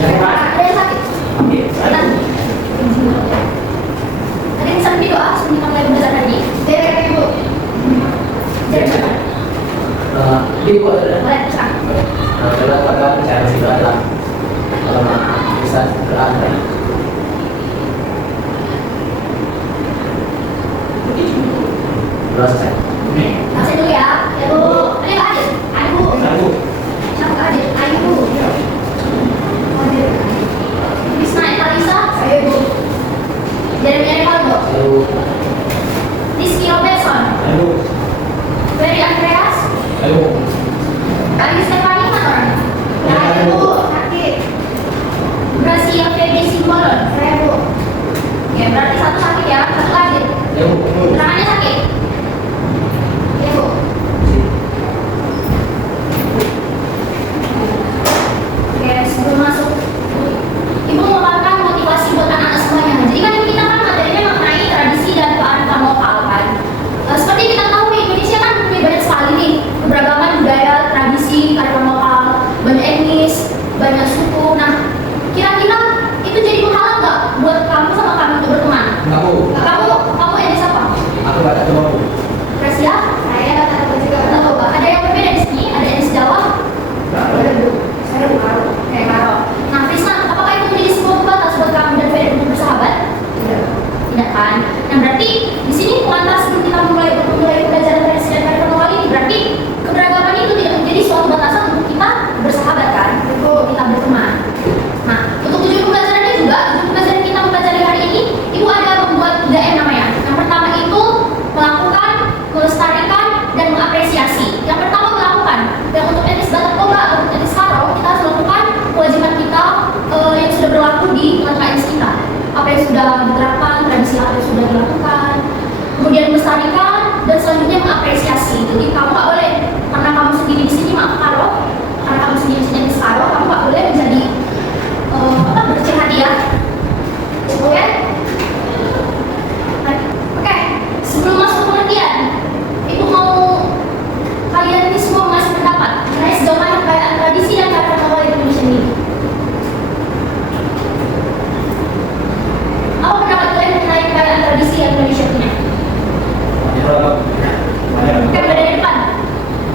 Ada yang sakit? Tenang. Ada yang sambil doa sebelum kita mulai belajar hari ini? Dari Ibu. Dari mana? Ibu ada. Boleh, sekarang. Kalau apakah saya masih dalam kalau bisa berada. Selesai. Kasih dulu ya. Ya Bu. Ini Pak Adil. Ayo Bu. Siapa Pak Adil? Ayo Bu. Adil. Bisma Etalisa. Saya Bu. Jeremy Rivaldo. Lalu, Rizky Robertson. Ferry Andreas. lalu, Ali Stefani Manon. Ayo Bu. Sakit. Gracia Fede Simbolon. Saya Bu. Ya berarti satu sakit ya. Satu lagi. lalu, Tangannya sakit. Ya Bu. Oke, sebelum masuk, Ibu memaparkan motivasi buat anak-anak semuanya. Jadi kan kita kan materinya mengenai tradisi dan kearifan lokal kan. Seperti kita tahu nih, Indonesia kan punya banyak sekali nih keberagaman budaya, tradisi, kearifan lokal, banyak etnis, banyak suku. Nah, kira-kira itu jadi penghalang nggak buat kamu sama kami untuk berteman? Kamu etnis apa? aku baca coba Bu. Gracia? Saya kata juga nggak tahu. Ada yang berbeda di sini? Ada etnis Jawa? Ada Bu. Saya Karo. Kayak Karo. Nah, Prisma, apakah itu menjadi sebuah pembatas buat kamu dan Fede untuk bersahabat? Tidak. Tidak kan? Nah, berarti di sini pengantar sebelum kita mulai pelajaran tradisi dan kearifan lokal ini berarti keberagaman itu tidak menjadi suatu batasan untuk kita bersahabat kan? Untuk kita berteman. Nah, untuk tujuan pembelajarannya juga, tujuan pembelajaran kita mempelajari hari ini, Ibu ada membuat 3M namanya. Yang pertama itu melakukan, melestarikan, dan mengapresiasi. Yang pertama melakukan. Dan untuk etnis Batak Toba atau etnis Karo, kita harus melakukan kewajiban kita yang sudah berlaku di tengah etnis kita. Apa yang sudah diterapkan, tradisi apa yang sudah dilakukan. Kemudian melestarikan, dan selanjutnya mengapresiasi. Jadi kamu nggak boleh, karena kamu sendiri di sini maaf Karo, karena kamu sendiri di sini etnis Karo, kamu nggak boleh menjadi berkecil hati ya. Oke? Oke, sebelum masuk pengertian, Ibu mau kalian ini semua mengasih pendapat mengenai sejauh mana kekayaan tradisi dan kearifan lokal Indonesia ini. Apa pendapat kalian mengenai kekayaan tradisi yang Indonesia punya? Oke, dari depan.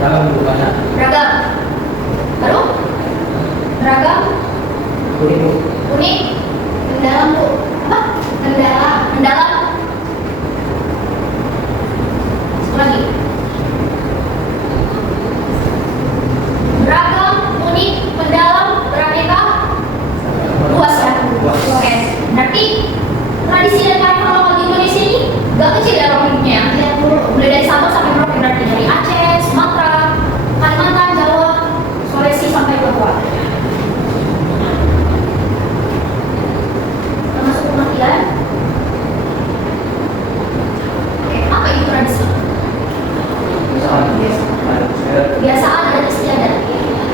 Dalam bukannya. Beragam. Baru? Beragam. Unik. Mendalam Bu. Apa? Mendalam. Satu lagi. Beragam, unik, mendalam, beraneka, luas ya. Oke. Berarti tradisi dan kearifan lokal di Indonesia ini gak kecil ya ruangnya. Mulai dari Sabang sampai Merauke, berarti dari Aceh, Sumatera, Kalimantan, Jawa, Sulawesi sampai Papua. Termasuk pengertian. Oke, apa itu tradisi? Kebiasaan adat istiadat.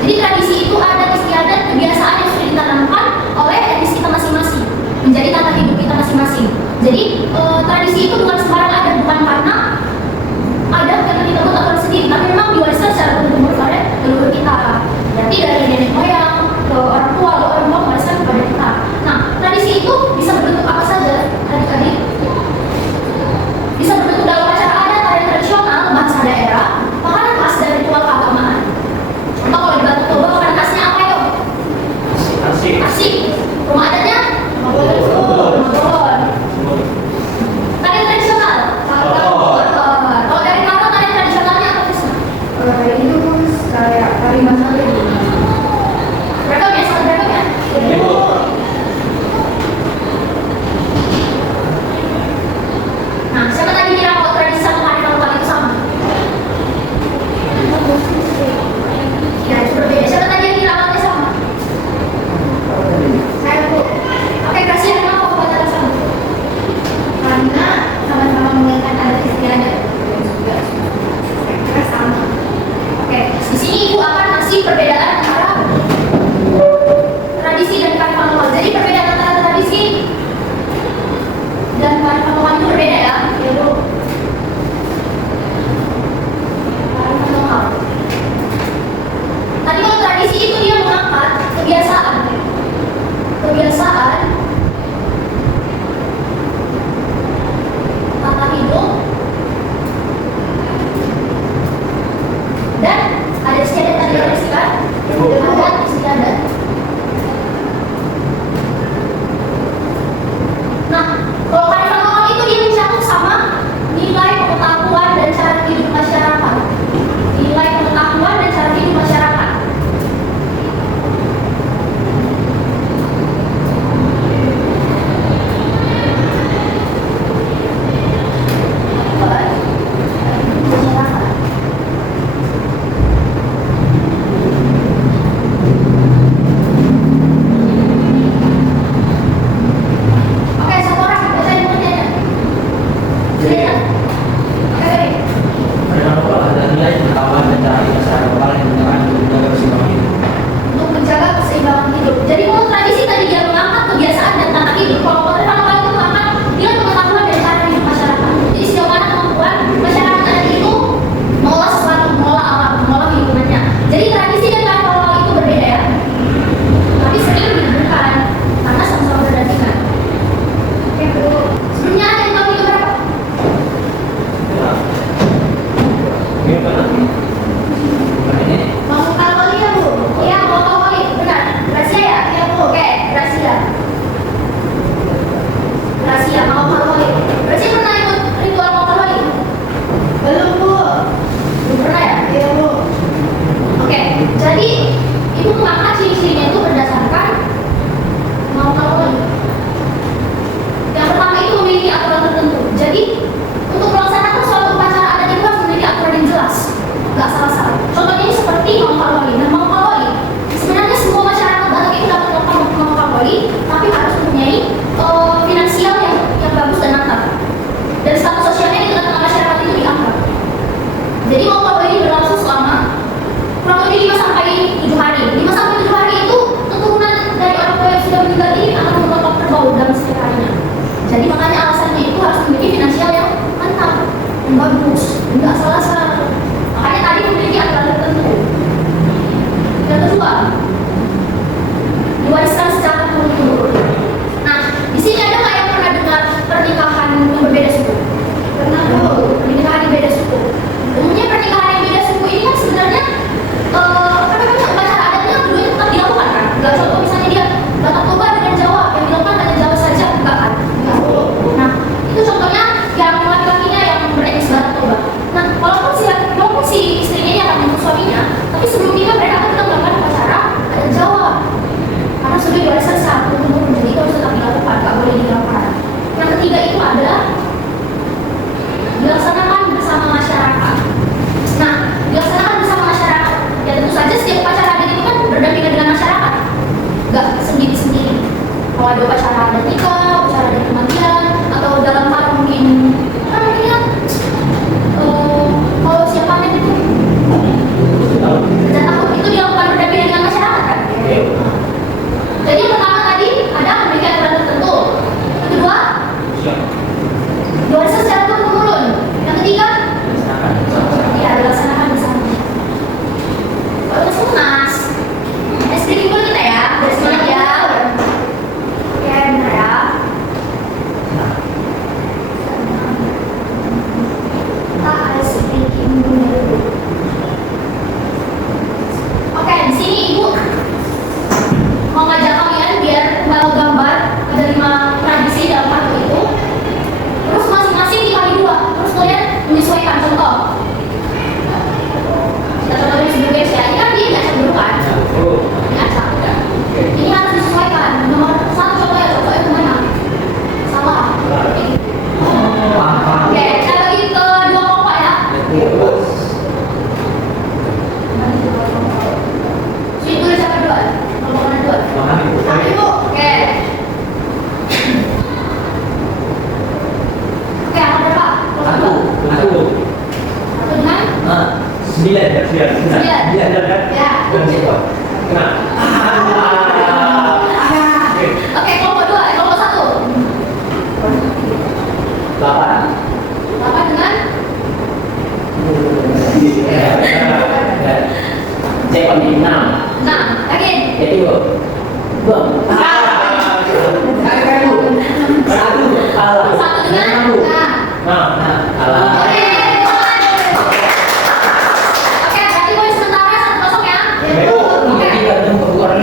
Jadi tradisi itu adat istiadat, kebiasaan yang sudah ditanamkan oleh etnis kita masing-masing, menjadi tata hidup kita masing-masing. Jadi tradisi itu bukan sembarang adat, bukan karena adat karena kita buat aturan sendiri, tapi memang diwariskan secara turun-temurun oleh leluhur kita. Berarti dari nenek moyang ke orang tua, ke orang tua mewariskan kepada kita. Nah, tradisi itu bisa berbentuk apa saja adik-adik? Bisa berbentuk dalam acara adat, tarian tradisional, bahasa daerah, makanan khas dan ritual keagamaan. Contoh kalau di Batak Toba, makanan khasnya apa yuk? Asik. Rumah adatnya? Mabolon. Tarian tradisional? Kalau dari Karo, tarian tradisionalnya apa sih? Itu kayak tari masalah. Beragam ya, sangat beragam ya? Nah, siapa tadi kira kalau tradisi sama kearifan lokal itu sama? Ya, itu berbeda. Siapa tadi yang kira awalnya sama? Saya Bu. Oke, Gracia, kenapa kok baca sama? Karena sama-sama mengingat adat istiadat dan juga saya kira sama. Oke, di sini Ibu akan ngasih perbedaan antara tradisi dan kearifan lokal. Jadi perbedaan antara tradisi dan kearifan lokal itu berbeda ya, Bu. Kearifan lokal. Tadi kalau tradisi itu dia mengangkat kebiasaan. Jadi kalau tradisi tadi dia mengangkat kebiasaan dan tata hidup, kalau pertama kali itu mengangkat dia pengetahuan dan cara hidup masyarakat. Jadi sejauh mana kemampuan masyarakat adat itu mengolah sesuatu, mengolah alam, mengolah lingkungannya. Jadi tradisi dan ritual itu berbeda ya, tapi sering dihubungkan karena sama-sama berdampingan. Oke Bu, sebelumnya ada yang tahu itu berapa? Mau kalori ya Bu? Iya, mau tahu kali, benar. Rahasia ya? Iya Bu. Oke, rahasia. Rahasia, mau kali. Rahasia pernah ikut ritual mau kali? Belum Bu. Belum pernah ya? Iya Bu. Oke, jadi ibu mengangkat ciri-cirinya itu berdasarkan mau kali. Yang pertama itu memiliki aturan tertentu. Jadi untuk melaksanakan suatu upacara adat itu harus memiliki aturan yang jelas, nggak salah-salah. Contohnya ini seperti mau kali. Nah, mau kali sebenarnya semua masyarakat Batak itu dapat melakukan mau kali, tapi harus mempunyai finansial yang bagus dan mantap. Dan status sosialnya di tengah masyarakat itu diangkat. Jadi mau kali berlangsung selama kurang lebih 5 sampai 7 hari. 5 sampai 7 hari itu keturunan dari orang tua yang sudah meninggal ini akan memotong kerbau dalam setiap harinya. Jadi makanya alasannya itu harus memiliki finansial yang mantap, yang bagus, nggak salah-salah. Makanya tadi memiliki aturan tertentu. Yang kedua, diwariskan secara turun-temurun. Nah, di sini ada nggak yang pernah dengar pernikahan yang berbeda suku? Pernah Bu. Pernikahan yang beda suku. Umumnya pernikahan yang beda suku ini kan sebenarnya apa namanya upacara adatnya keduanya tetap dilakukan kan? Nggak contoh misalnya dia Batak Toba dengan Jawa yang dilakukan hanya Jawa saja, enggak kan? Enggak. Nah, itu contohnya yang laki-lakinya yang beretnis Batak Toba. Nah, walaupun si istrinya ini akan menyusul suaminya, tapi sebelum nikah mereka akan tetap melakukan upacara adat Jawa karena sudah diwariskan secara turun-temurun, jadi itu harus tetap dilakukan, nggak boleh dilakukan. Yang ketiga itu adalah dilaksanakan bersama masyarakat. Nah, dilaksanakan bersama masyarakat, ya tentu saja setiap upacara adat itu kan berdampingan dengan masyarakat, nggak sendiri-sendiri. Kalau ada upacara adat nikah, upacara adat kematian, atau dalam hal mungkin apa namanya, kalau siapa yang itu dan tahun itu dilakukan berdampingan dengan masyarakat kan. Jadi yang pertama tadi ada memiliki aturan tertentu. Yang kedua, diwariskan secara turun-temurun. Yang ketiga, ya dilaksanakan bersama. Kalau udah semunas, speaking dulu kita ya, dari semangat ya. Oke, benar ya. Kita harus speaking dulu. Oke, di sini ibu mau ngajak kalian biar mau gambar ada 5 tradisi dalam kartu itu. Terus masing-masing dibagi 2. Terus kalian menyesuaikan contoh. Kita contoh dari sebelum guys ya. Ini kan dia nggak dulu kan? Ini acak. Ini harus disesuaikan. Nomor 1 contohnya kemana? Salah. Oke, kita bagi ke 2 kelompok ya. Sini tulis siapa duluan? Kelompok mana duluan? Tapi Bu. Oke. Oke, apa berapa? Kelompok dua. Satu dengan? 9 kan? Ya. Oke, kelompok 2, kelompok 1. 8 8 dengan? Cek on 6 Nah, yakin? Jadi belum. Satu dengan? Nah. Oke, berarti poin sementara 1-0 ya. Kelompok 1. Nomor berapa?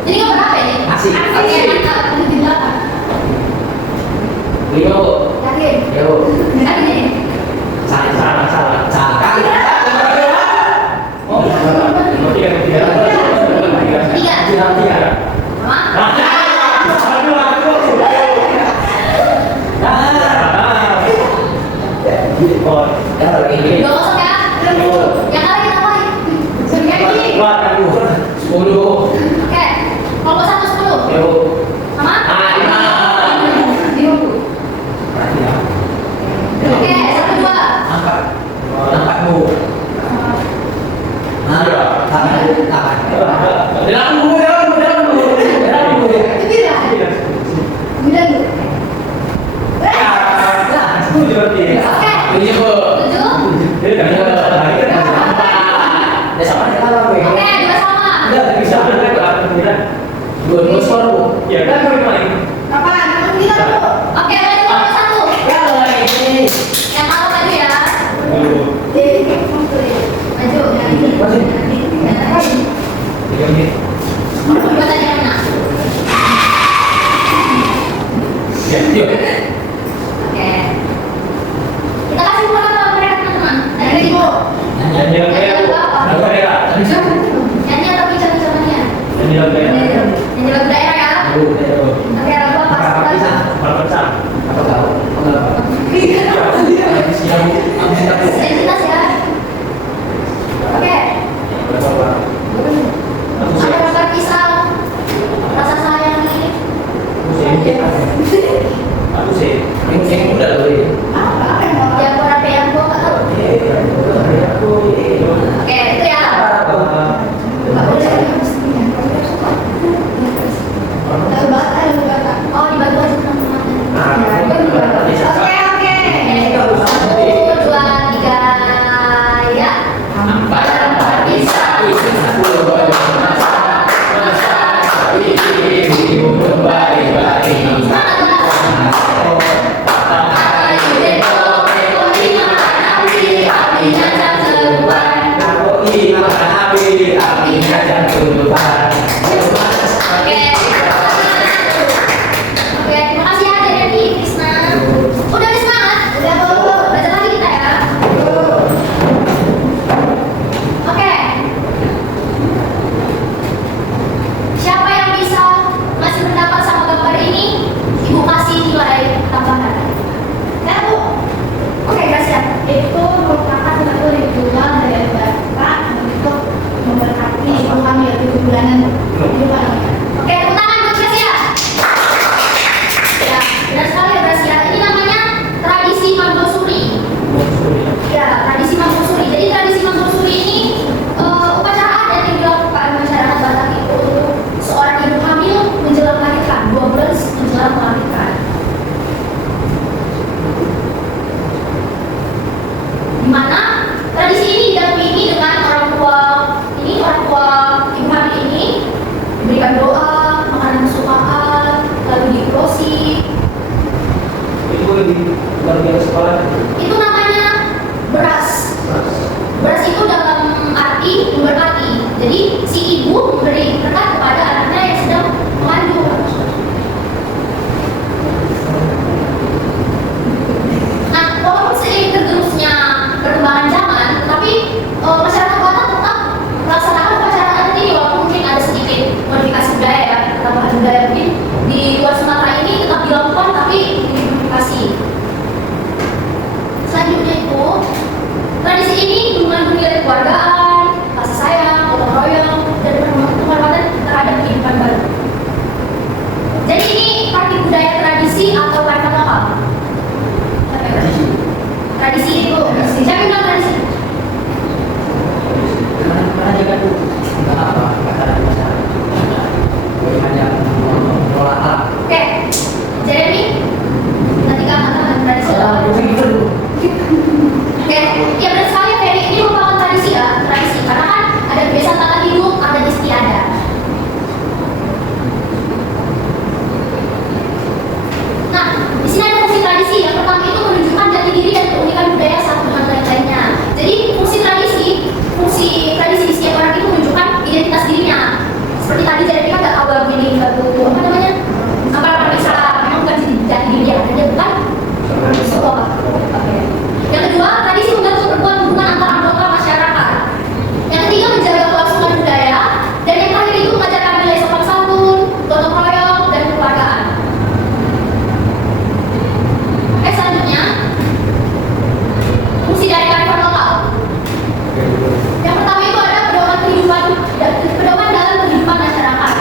Jadi nomor berapa ini? Asik. Oke, mantap. Ada di belakang. 5 Bu. Yakin? Ya Bu. Yakin ini? Salah. Oh, tiga. Dua kosong ya. Yang kali kita mulai. Oke. Kelompok 1 10. Sama? Setuju berarti. Oke. Setuju, Bu. Setuju? Jadi kan ada lagi kan sama. Ya sama aja kalau gue. Oke, dua sama. Enggak bisa benar kan kita. Dua skor, Bu. Ya kan gue main. Apa? Kamu bilang Bu. Oke, lanjut nomor satu. Ya ini. Yang kalau tadi ya. Maju. Masih. Ini. Coba tadi yang mana? Ya, yuk. Oke. Kita kasih buat mereka teman-teman. Dari ibu. Nyanyi lagu ya, Bu. Lagu daerah. Nyanyi atau bicara-bicaranya? Nyanyi lagu daerah. Nyanyi lagu daerah ya. Lagu daerah. Oke, lagu apa? Apa bisa? Apa bisa? Apa tahu? Apa? Iya. Siap. Identitas ya. Oke. Ada gambar pisau. Rasa sayang ini. Aku sih, yang udah loh ini. Apa yang mau? Yang warna yang gua nggak tahu. Oke, itu ya. Tahu bahasa yang berkata. Oh, dibantu aja teman-teman. Oke, oke. Satu, dua, tiga, ya. Oke. Oke, terima kasih ya dari Krisna. Udah ada semangat? Udah, Bu. Belajar lagi kita ya. Oke. Siapa yang bisa ngasih pendapat sama gambar ini? Ibu kasih nilai tambahan. Nah, Bu. Oke, Gracia. Itu merupakan satu ritual dari Bapak untuk memberkati ibu hamil 7 bulanan. Itu Pak namanya. Oke, tepuk tangan buat Gracia. Ya, benar sekali ya Gracia. Ini namanya tradisi Manggosuri. Ya, tradisi Manggosuri. Jadi tradisi Manggosuri ini upacara adat yang dilakukan masyarakat Batak itu untuk seorang ibu hamil menjelang melahirkan, 2 bulan menjelang melahirkan. Di mana tradisi ini didampingi dengan orang tua ibu hamil ini diberikan doa, makanan kesukaan, lalu diurosi. Itu di luar biasa sekolah. Itu namanya beras. Beras itu dalam arti memberkati. Jadi si ibu memberi berkat kepada anaknya yang sedang mengandung. Nah, walaupun seiring tergerusnya perkembangan zaman, tapi masyarakat Batak tetap melaksanakan upacara adat ini walaupun mungkin ada sedikit modifikasi budaya ya, tambahan budaya mungkin di luar Sumatera ini tetap dilakukan tapi dimodifikasi. Selanjutnya itu, tradisi ini mengandung nilai keluargaan, kasih sayang, gotong royong, dan penghormatan terhadap kehidupan baru. Jadi ini praktik budaya tradisi atau kearifan lokal. Tradisi itu, siapa yang bilang tradisi? Karena juga tuh nggak apa kata masyarakat. Hanya mengelola alam. Oke, Jeremy, nanti kamu akan tradisi. Oke, ya benar sekali Ferry, ini merupakan tradisi ya, tradisi karena kan ada kebiasaan tata hidup, ada istiadat. Nah, di sini ada fungsi tradisi. Yang pertama itu menunjukkan jati diri dan keunikan budaya satu dengan yang lainnya. Jadi fungsi tradisi di setiap orang itu menunjukkan identitas dirinya. Seperti tadi jadi kita nggak tahu lagu ini lagu apa namanya? Apa bisa memang bukan jati diri dia, dia bukan sekolah. Oke. Yang kedua, tradisi membantu memperkuat hubungan antar anggota masyarakat. Yang ketiga, menjaga kelangsungan budaya. Dan yang terakhir itu mengajarkan nilai sopan santun, gotong royong, dan kekeluargaan. Selanjutnya, fungsi dari kearifan lokal. Yang pertama itu ada pedoman dalam kehidupan masyarakat.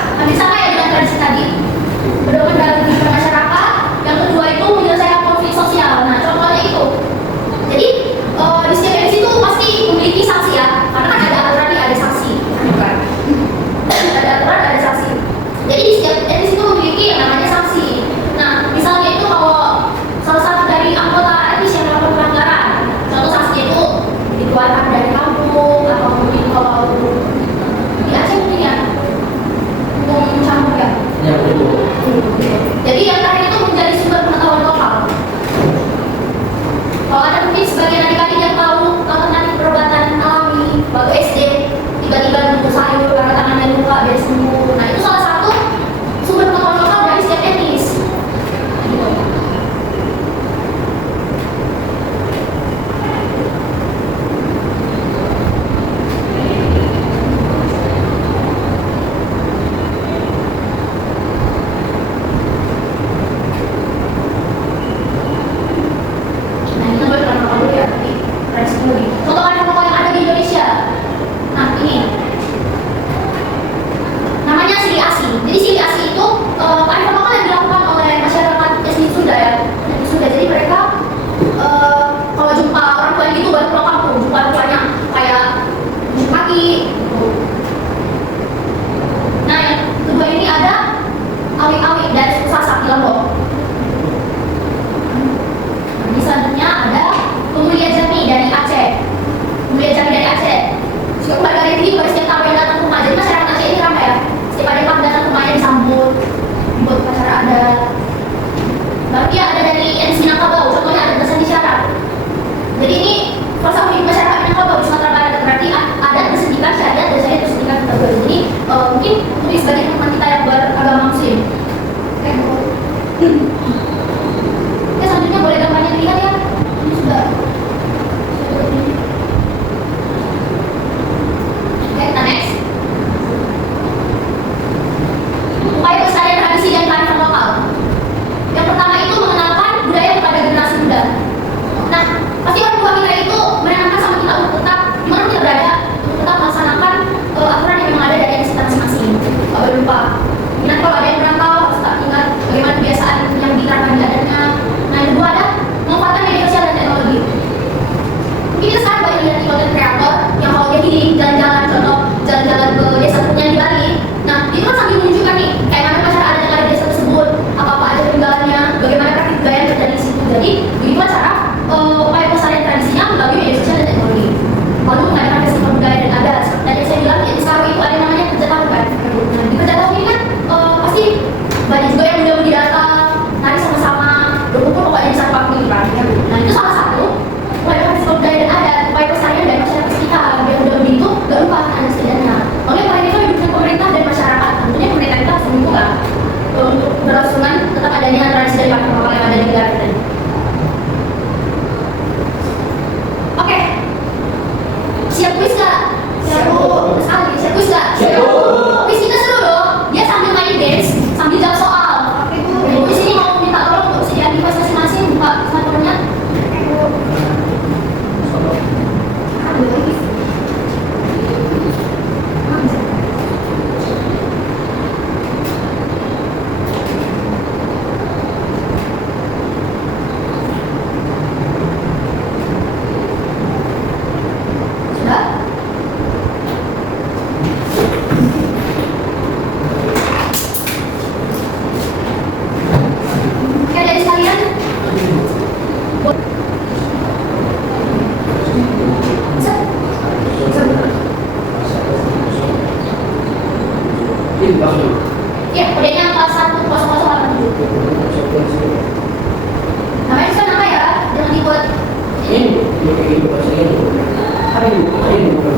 Jadi ini proses hidup masyarakat Minangkabau di Sumatera Barat berarti adat bersedikan syariat dan syariat bersedikan tabuan. Jadi mungkin untuk sebagai teman kita yang beragama Muslim. Oke, selanjutnya boleh gambarnya dilihat ya. Ini sudah. Oke, kita next. Upaya pelestarian tradisi dan kearifan lokal. Yang pertama itu mengenalkan budaya kepada generasi muda. Nah, pasti orang tua kita itu menanamkan sama kita untuk tetap dimana kita berada, untuk tetap melaksanakan aturan yang memang ada dari etnis kita masing-masing. Gak boleh lupa. Ingat kalau ada yang merantau, harus tetap ingat bagaimana kebiasaan yang diterapkan di adatnya. Nah, yang kedua ada memanfaatkan media sosial dan teknologi. Mungkin kita sekarang banyak lihat content creator yang kalau dia gini jalan-jalan, contoh jalan-jalan ke desa punya di Bali. Nah, itu kan sambil menunjukkan nih kayak mana masyarakat yang ada di desa tersebut, apa-apa aja peninggalannya, bagaimana praktik budaya yang terjadi di situ. Jadi, begitu cara upaya pelestarian tradisinya melalui media sosial dan teknologi. Lalu mengadakan festival budaya dan adat. Seperti tadi saya bilang, ya di Saro itu ada namanya kerja tahun kan. Nah, di kerja tahun ini kan pasti banyak juga yang muda-mudi datang, nari sama-sama, berkumpul pokoknya di satu waktu gitu kan. Nah, itu salah satu upaya festival budaya dan adat, upaya pelestarian dari masyarakat sekitar. Biar muda-mudi itu gak lupa akan ada setidaknya. Oleh karena itu didukung pemerintah dan masyarakat. Tentunya pemerintah kita harus mendukung lah untuk berlangsungan tetap adanya tradisi dari pakem lokal yang ada di negara kita. Oke, siap kuis gak? Siap bu. Sekali, siap kuis gak? Siap, Bu. Kuis kita seru loh. Dia sambil main dance, sambil jawab soal. Oke bu. Ibu di sini mau minta tolong untuk sediaan device masing-masing, buka smartphone-nya. Sudah? Oke, dari sekalian. Ini bagus. Ya, kodenya 410087. Namanya sudah nama ya, jangan dibuat. Ini kayak gitu bahasa ini. Ini bukan.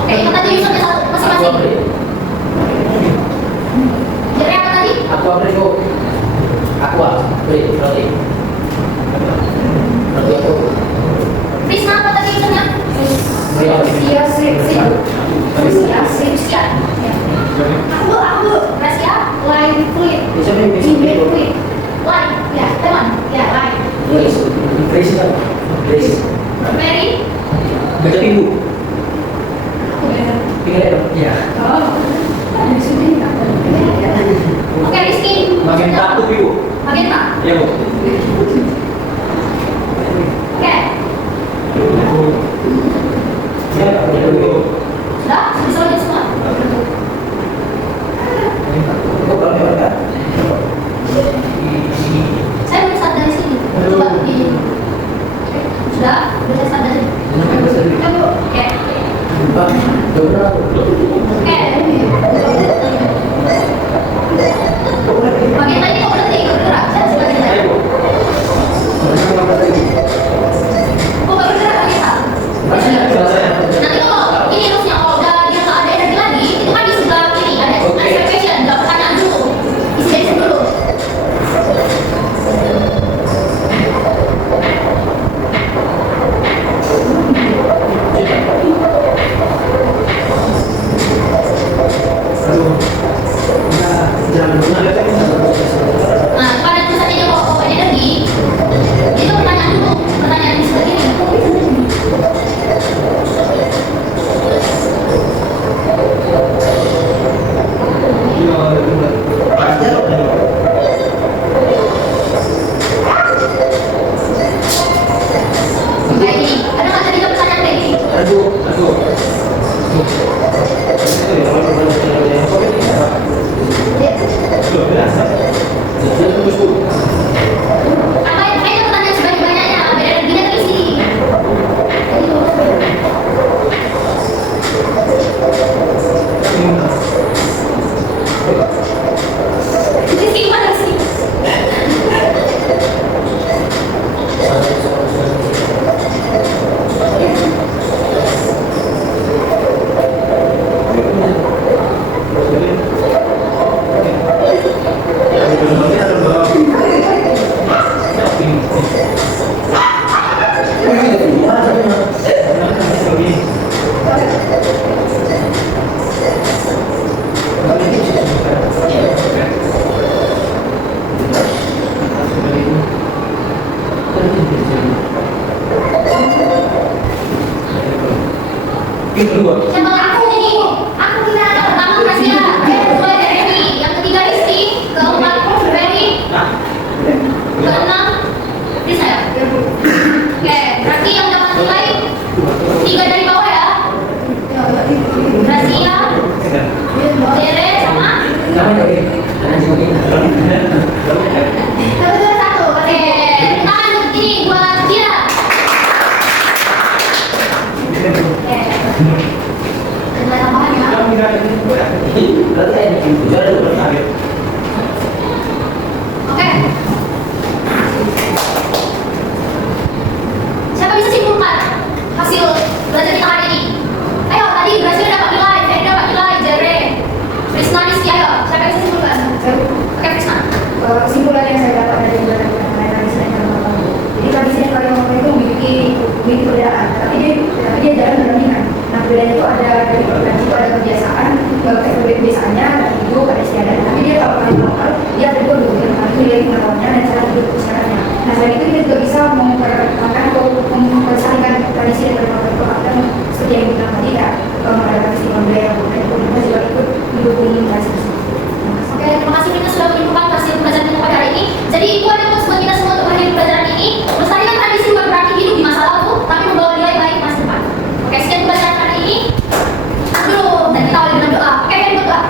Oke, ikut aja usernya satu masing-masing. Jadi apa tadi? Aku beri. Roti aku. Prisma apa tadi usernya? Beri apa? Iya sih. Prisma, Prisma. Aku, Gracia, Line fluid. Bisa beri. Email fluid. Line, ya, teman, Ya line. Grace. Mary, Baca ibu. Aku bener. Tinggal dong. Iya. Oh. Di sini nggak ada. oke Rizky. Bagian satu ibu. Bagian tak? Iya bu. Oke, Ya, ibu. sudah? Bisa lagi semua? Kok kalau lewat? Saya belum start dari sini. Coba di. Sudah? Udah saya start dari sini. Ya bu. Oke. Pak, dobrang. Oke. Bagian tadi kok berhenti ikut gerak? Saya sebagian tadi. Ayo bu. Siapa aku ini? Aku tidak. Yang pertama Gracia, yang kedua Jeremy, yang ketiga Rizky, keempat Ferry, keenam Risa ya. Oke, berarti yang dapat nilai 3 dari bawah ya. Gracia, Jere sama. Satu. Oke, tangan ini buat Kira. Oke. Ada tambahan ya? Oke. Siapa bisa simpulkan hasil belajar kita hari ini? Ayo, tadi Gracia dapat nilai, Ferry dapat nilai, Jere, Krisna, Rizky, ayo. Siapa yang bisa simpulkan? Oke, Krisna. Kesimpulan yang saya dapat dari belajar tradisi dan agama. Jadi tradisi yang kalian ngomong itu memiliki perbedaan, tapi dia jalan berdampingan. Nah, perbedaan itu ada dari tradisi itu ada kebiasaan, kebiasaannya, itu ada istiadat. Tapi dia kalau kalian lokal, dia ada dua nilai pengetahuannya dan cara hidup kesehariannya. Nah, selain itu kita juga bisa memperkenalkan atau mempersaringkan tradisi dan perkembangan seperti yang kita tadi ya, ada festival budaya yang juga ikut mendukung tradisi tersebut. Oke, terima kasih kita sudah menyimpulkan hasil pelajaran kita pada hari ini. Jadi itu ada tips buat kita semua untuk menghadiri pelajaran ini. Melestarikan tradisi bukan berarti hidup di masa lalu, tapi membawa nilai baik masa depan. Oke, sekian pelajaran hari ini. Dulu dan kita awali dengan doa. Oke, berdoa.